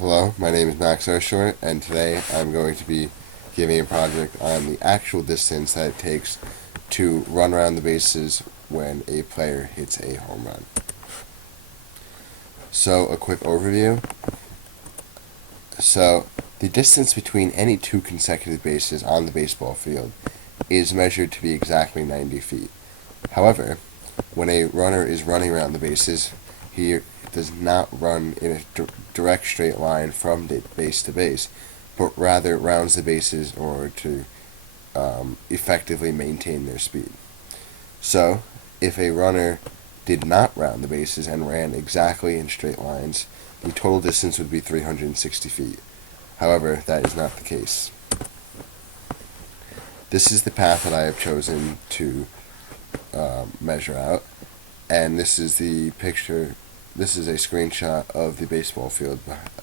Hello, my name is Max Urshort, and today I'm going to be giving a project on the actual distance that it takes to run around the bases when a player hits a home run. So, a quick overview. So, the distance between any two consecutive bases on the baseball field is measured to be exactly 90 feet. However, when a runner is running around the bases, he does not run in a direct straight line from base to base, but rather rounds the bases in order to effectively maintain their speed. So, if a runner did not round the bases and ran exactly in straight lines, the total distance would be 360 feet. However, that is not the case. This is the path that I have chosen to measure out, and this is the picture. This is a screenshot of the baseball field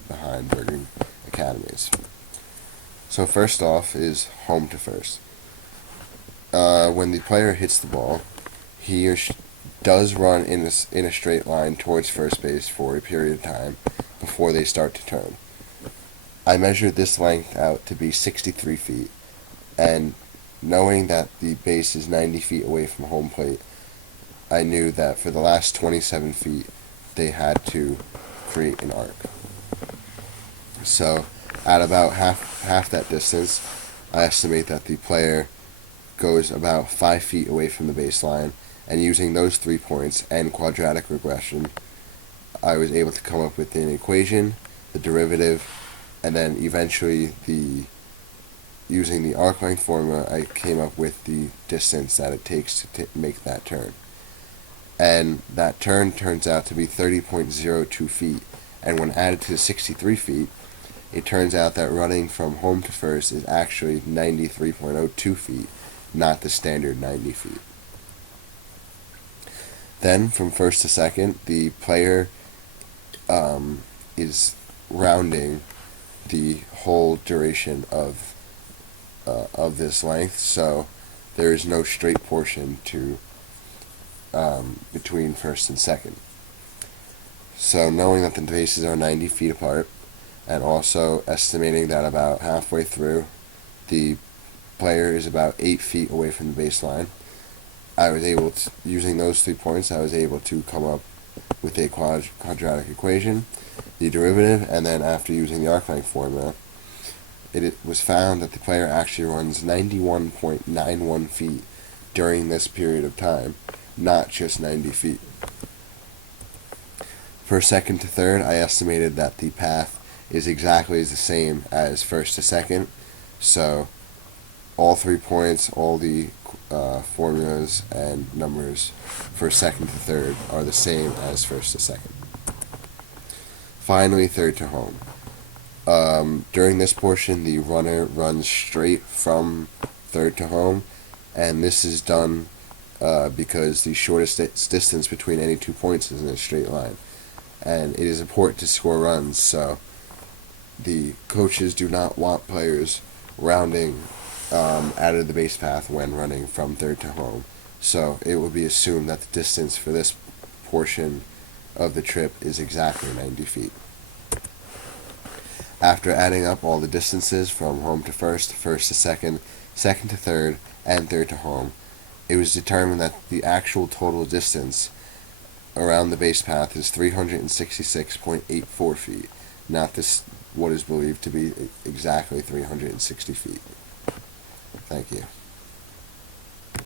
behind Bergen Academies. So first off is home to first. When the player hits the ball, he or she does run in a straight line towards first base for a period of time before they start to turn. I measured this length out to be 63 feet, and knowing that the base is 90 feet away from home plate, I knew that for the last 27 feet, they had to create an arc. So, at about half that distance, I estimate that the player goes about 5 feet away from the baseline, and using those 3 points and quadratic regression, I was able to come up with an equation, the derivative, and then eventually using the arc length formula, I came up with the distance that it takes to make that turn. And that turn turns out to be 30.02 feet, and when added to 63 feet, it turns out that running from home to first is actually 93.02 feet, not the standard 90 feet. Then, from first to second, the player is rounding the whole duration of this length, so there is no straight portion to between first and second. So knowing that the bases are 90 feet apart, and also estimating that about halfway through, the player is about 8 feet away from the baseline, I was able to, using those 3 points, I was able to come up with a quadratic equation, the derivative, and then after using the arc length formula, it was found that the player actually runs 91.91 feet during this period of time, not just 90 feet. For second to third, I estimated that the path is exactly the same as first to second, so all 3 points, all the formulas and numbers for second to third are the same as first to second. Finally, third to home. During this portion, the runner runs straight from third to home, and this is done because the shortest distance between any 2 points is in a straight line. And it is important to score runs, so the coaches do not want players rounding out of the base path when running from third to home. So it will be assumed that the distance for this portion of the trip is exactly 90 feet. After adding up all the distances from home to first, first to second, second to third, and third to home, it was determined that the actual total distance around the base path is 366.84 feet, not this what is believed to be exactly 360 feet. Thank you.